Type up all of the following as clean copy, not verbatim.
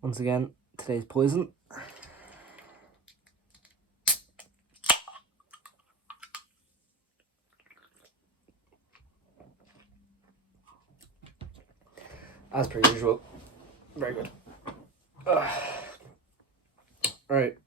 Once again, today's poison. As per usual. Very good. Alright.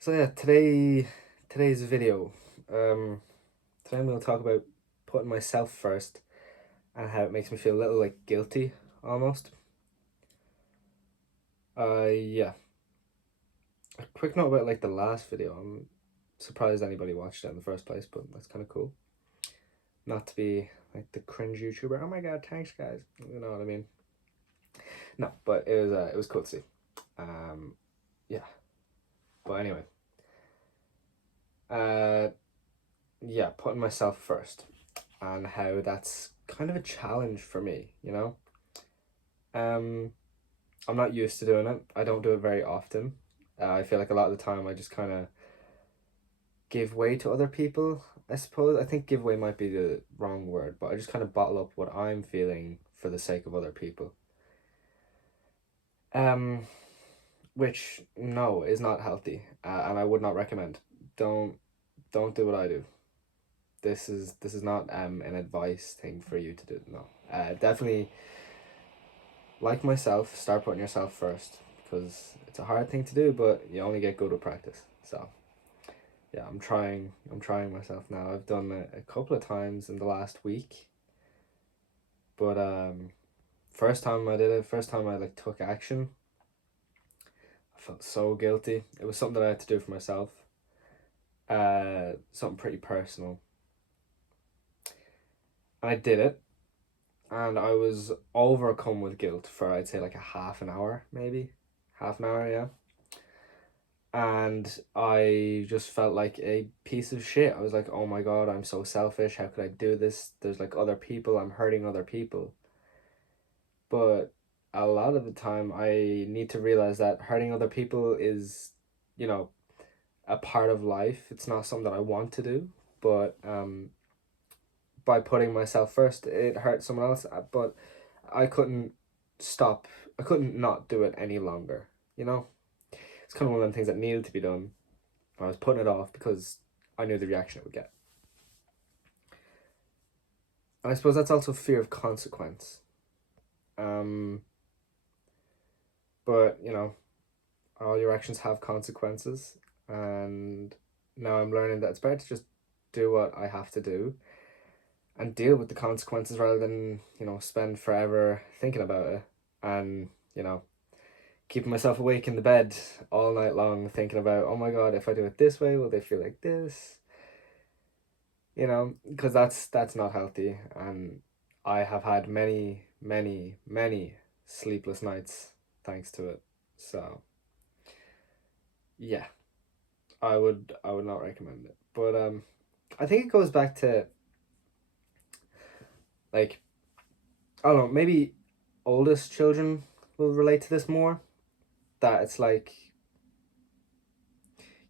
So yeah, today's video. Today I'm going to talk about putting myself first and how it makes me feel a little like guilty almost. Yeah. A quick note about like the last video. I'm surprised anybody watched it in the first place, but that's kind of cool. Not to be like the cringe YouTuber. Oh my god, thanks guys. You know what I mean? No, but it was cool to see. Yeah. But anyway. Yeah, putting myself first and how that's kind of a challenge for me, you know? I'm not used to doing it. I don't do it very often. I feel like a lot of the time I just kind of give way to other people, I suppose. I think give way might be the wrong word, but I just kind of bottle up what I'm feeling for the sake of other people. Um, which no is not healthy, and I would not recommend. Don't don't do what I do. This is not an advice thing for you to do. No, definitely, like myself, start putting yourself first because it's a hard thing to do, but you only get good with practice. So yeah, I'm trying myself now. I've done it a couple of times in the last week, but first time I did it, first time I like took action, I felt so guilty. It was something that I had to do for myself. Something pretty personal. And I did it, and I was overcome with guilt for I'd say like a half an hour, maybe. Half an hour, yeah. And I just felt like a piece of shit. I was like, oh my god, I'm so selfish. How could I do this? There's like other people, I'm hurting other people. But a lot of the time, I need to realize that hurting other people is, you know, a part of life. It's not something that I want to do, but by putting myself first, it hurt someone else. But I couldn't stop. I couldn't not do it any longer. You know, it's kind of one of them things that needed to be done. I was putting it off because I knew the reaction it would get. And I suppose that's also fear of consequence. Um, but you know, all your actions have consequences, and now I'm learning that it's better to just do what I have to do and deal with the consequences rather than, you know, spend forever thinking about it and, you know, keeping myself awake in the bed all night long thinking about, oh my god, if I do it this way, will they feel like this? You know, because that's not healthy, and I have had many sleepless nights thanks to it. So yeah, I would not recommend it. But I think it goes back to like, I don't know, maybe oldest children will relate to this more. That it's like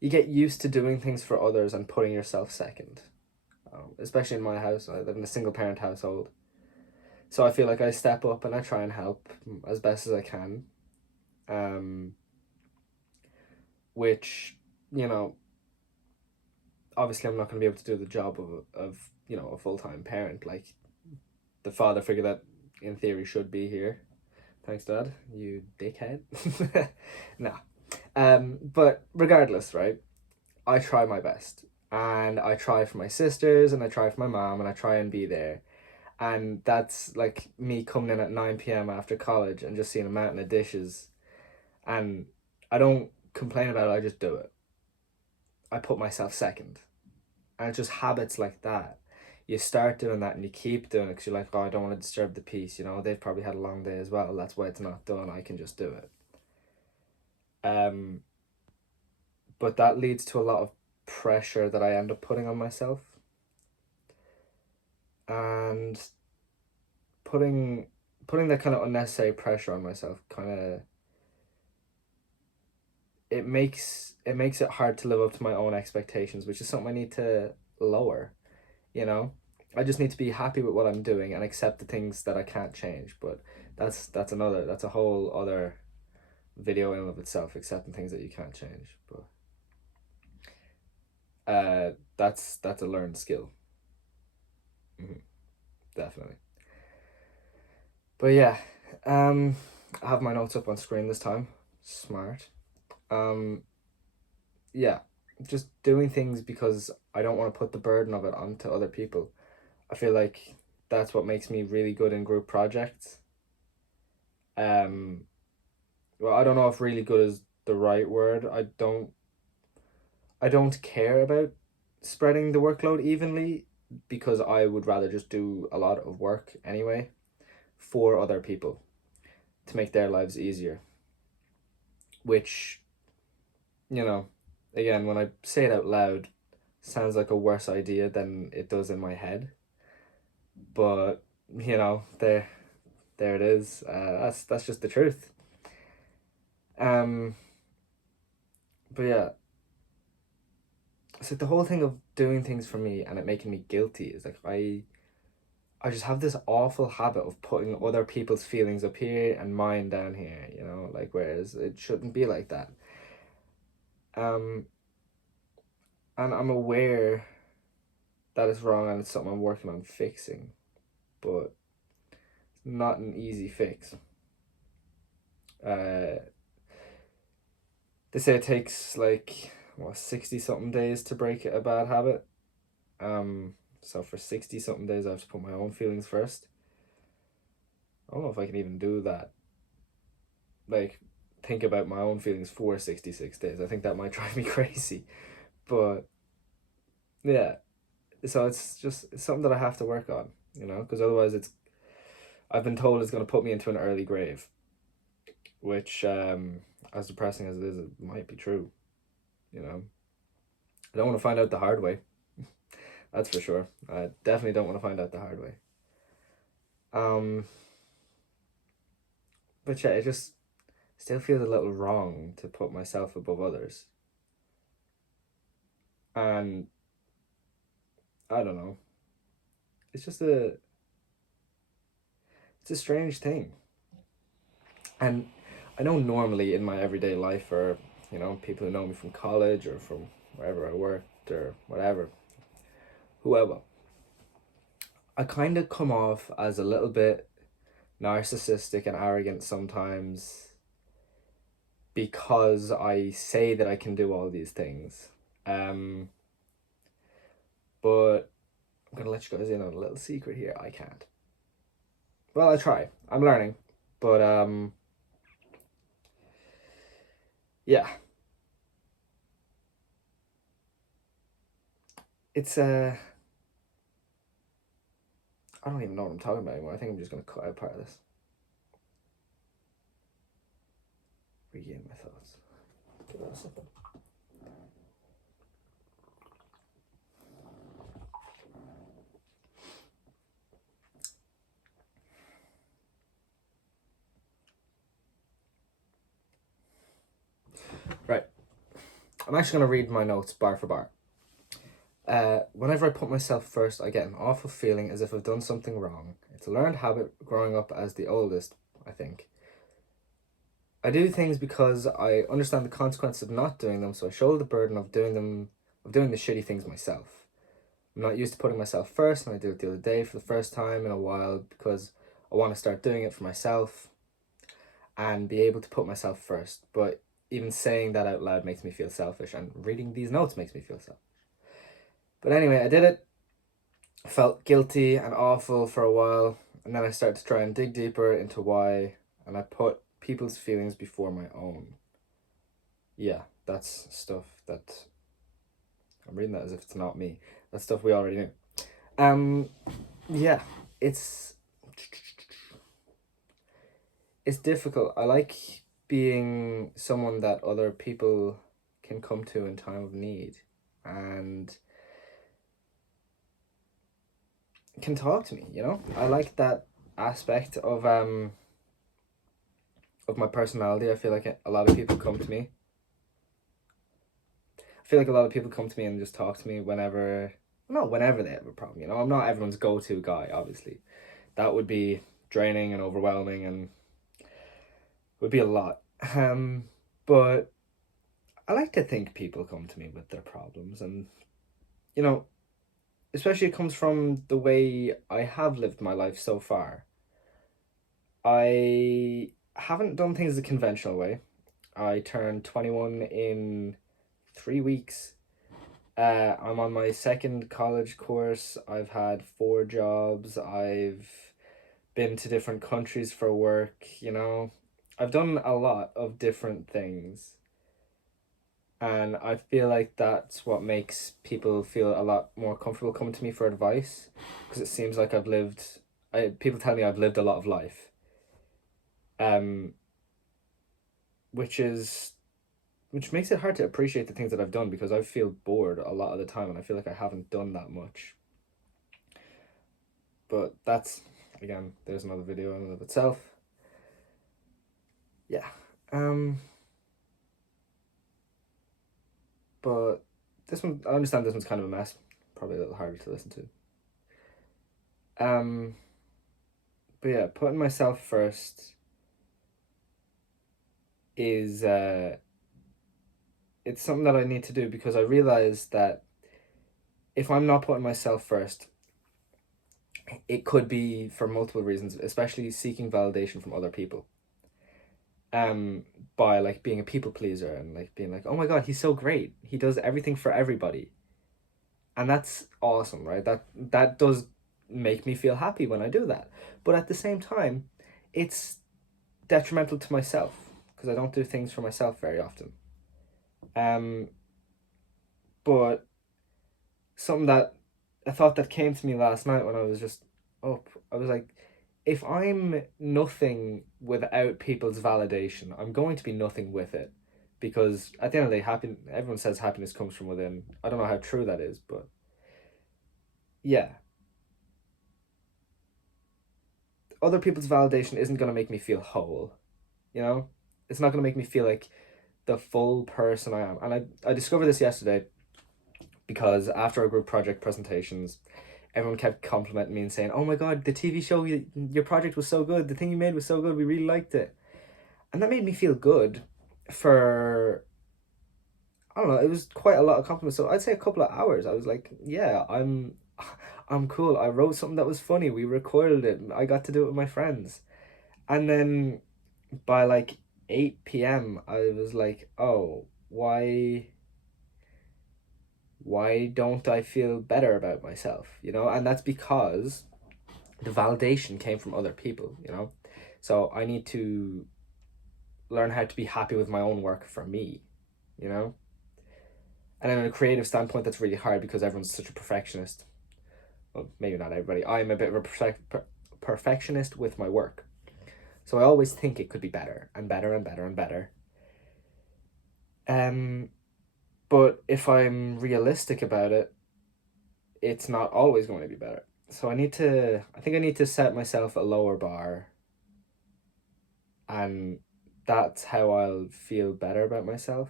you get used to doing things for others and putting yourself second. Especially in my house, I live in a single parent household. So I feel like I step up and I try and help as best as I can. Um, which, you know, obviously I'm not going to be able to do the job of you know, a full-time parent, like the father figure that in theory should be here. Thanks, Dad, you dickhead. No. But regardless, right? I try my best. And I try for my sisters and I try for my mom and I try and be there. And that's like me coming in at 9 p.m. after college and just seeing a mountain of dishes. And I don't complain about it, I just do it. I put myself second. And it's just habits like that. You start doing that and you keep doing it because you're like, oh, I don't want to disturb the peace. You know, they've probably had a long day as well. That's why it's not done. I can just do it. Um, but that leads to a lot of pressure that I end up putting on myself. And putting putting that kind of unnecessary pressure on myself kind of it makes it hard to live up to my own expectations, which is something I need to lower, you know? I just need to be happy with what I'm doing and accept the things that I can't change, but that's a whole other video in and of itself, accepting things that you can't change. But that's a learned skill. Definitely. But yeah, I have my notes up on screen this time. Smart. Yeah, just doing things because I don't want to put the burden of it onto other people. I feel like that's what makes me really good in group projects. Um, well, I don't know if really good is the right word. I don't care about spreading the workload evenly because I would rather just do a lot of work anyway for other people to make their lives easier. Which, you know, again, when I say it out loud, sounds like a worse idea than it does in my head. But, there it is. That's just the truth. Um, but yeah, it's like the whole thing of doing things for me and it making me guilty is like I just have this awful habit of putting other people's feelings up here and mine down here, like whereas it shouldn't be like that. Um, and I'm aware that it's wrong and it's something I'm working on fixing, but it's not an easy fix. They say it takes like 60 something days to break a bad habit. So for 60 something days I have to put my own feelings first. I don't know if I can even do that. Like, think about my own feelings for 66 days. I think that might drive me crazy. But yeah, so it's something that I have to work on, because otherwise I've been told it's going to put me into an early grave, which, as depressing as it is, it might be true, I don't want to find out the hard way. That's for sure. I definitely don't want to find out the hard way. But yeah, it just still feels a little wrong to put myself above others. And I don't know. It's just it's a strange thing. And I know normally in my everyday life, or people who know me from college or from wherever I worked or whatever, whoever, I kind of come off as a little bit narcissistic and arrogant sometimes because I say that I can do all these things. But I'm gonna let you guys in on a little secret here. I can't. Well, I try. I'm learning, but yeah. It's I don't even know what I'm talking about anymore. I think I'm just gonna cut out part of this. Regain my thoughts. Give that a second. Right. I'm actually going to read my notes bar for bar. Whenever I put myself first, I get an awful feeling as if I've done something wrong. It's a learned habit growing up as the oldest, I think. I do things because I understand the consequence of not doing them, so I shoulder the burden of doing the shitty things myself. I'm not used to putting myself first, and I did it the other day for the first time in a while because I want to start doing it for myself and be able to put myself first. But even saying that out loud makes me feel selfish, and reading these notes makes me feel selfish. But anyway, I did it. I felt guilty and awful for a while, and then I started to try and dig deeper into why, and I put people's feelings before my own. Yeah, that's stuff that I'm reading that as if it's not me. That's stuff we already knew. Yeah, it's difficult. I like being someone that other people can come to in time of need and can talk to me, I like that aspect of my personality. I feel like a lot of people come to me. I feel like a lot of people come to me and just talk to me whenever they have a problem, I'm not everyone's go-to guy, obviously. That would be draining and overwhelming and would be a lot. Um, but I like to think people come to me with their problems, and you know, especially it comes from the way I have lived my life so far. I haven't done things the conventional way. I turned 21 in 3 weeks. I'm on my second college course. I've had 4 jobs. I've been to different countries for work, you know. I've done a lot of different things. And I feel like that's what makes people feel a lot more comfortable coming to me for advice. Because it seems like people tell me I've lived a lot of life. Um, which is which makes it hard to appreciate the things that I've done because I feel bored a lot of the time and I feel like I haven't done that much. But that's, again, there's another video in and of itself. Yeah. Um, but this one, I understand this one's kind of a mess. Probably a little harder to listen to. Um, but yeah, putting myself first is it's something that I need to do because I realize that if I'm not putting myself first, it could be for multiple reasons, especially seeking validation from other people. Um, by like being a people pleaser and like being like, oh my God, he's so great. He does everything for everybody. And that's awesome, right? That does make me feel happy when I do that. But at the same time, it's detrimental to myself because I don't do things for myself very often. Um, but something that a thought that came to me last night when I was just up, I was like, if I'm nothing without people's validation, I'm going to be nothing with it. Because at the end of the day, everyone says happiness comes from within. I don't know how true that is, but yeah. Other people's validation isn't going to make me feel whole, you know? It's not going to make me feel like the full person I am. And I discovered this yesterday because after our group project presentations, everyone kept complimenting me and saying, "Oh my God, the TV show, your project was so good. The thing you made was so good. We really liked it." And that made me feel good for, I don't know, it was quite a lot of compliments. So I'd say a couple of hours. I was like, yeah, I'm cool. I wrote something that was funny. We recorded it. I got to do it with my friends. And then by like 8 p.m., I was like, oh, why don't I feel better about myself? You know, and that's because the validation came from other people, you know? So I need to learn how to be happy with my own work for me, you know? And then in a creative standpoint, that's really hard because everyone's such a perfectionist. Well, maybe not everybody. I'm a bit of a perfectionist with my work. So I always think it could be better and better and better and better. Um, but if I'm realistic about it, it's not always going to be better. So I think I need to set myself a lower bar, and that's how I'll feel better about myself.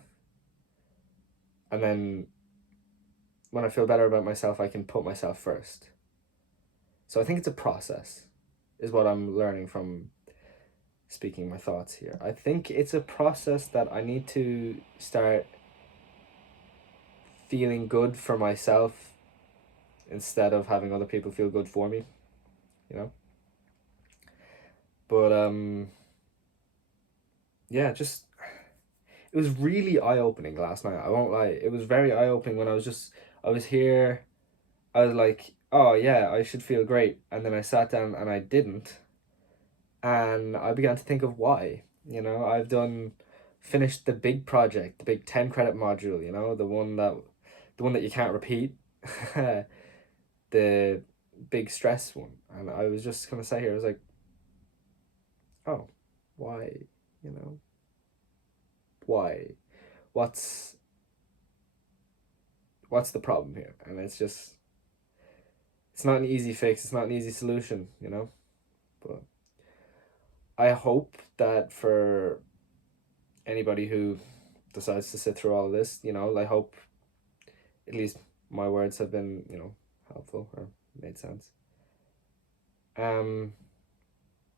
And then when I feel better about myself, I can put myself first. So I think it's a process, is what I'm learning from speaking my thoughts here. I think it's a process that I need to start feeling good for myself instead of having other people feel good for me, you know? But yeah, just it was really eye opening last night. I won't lie. It was very eye opening when I was here. I was like, oh yeah, I should feel great, and then I sat down and I didn't, and I began to think of why. You know, finished the big project, the big 10 credit module. You know, the one that you can't repeat, the big stress one, and I was just gonna say here, I was like, oh, why, you know, why, what's what's the problem here? And it's not an easy fix. It's not an easy solution, you know. But I hope that for anybody who decides to sit through all of this, you know, I hope at least my words have been, you know, helpful or made sense. Um,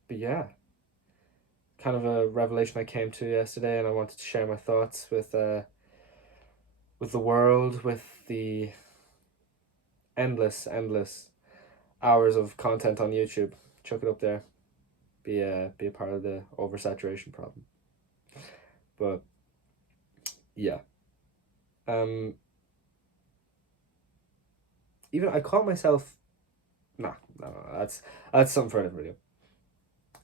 but yeah, kind of a revelation I came to yesterday, and I wanted to share my thoughts with the world, with the endless hours of content on YouTube. Chuck it up there. Be a part of the oversaturation problem. But yeah. Um Even I call myself no, that's something for a different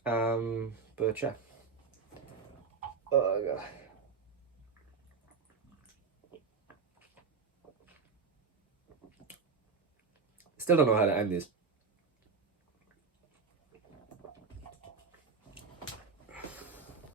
video. But yeah. Oh god. Still don't know how to end these.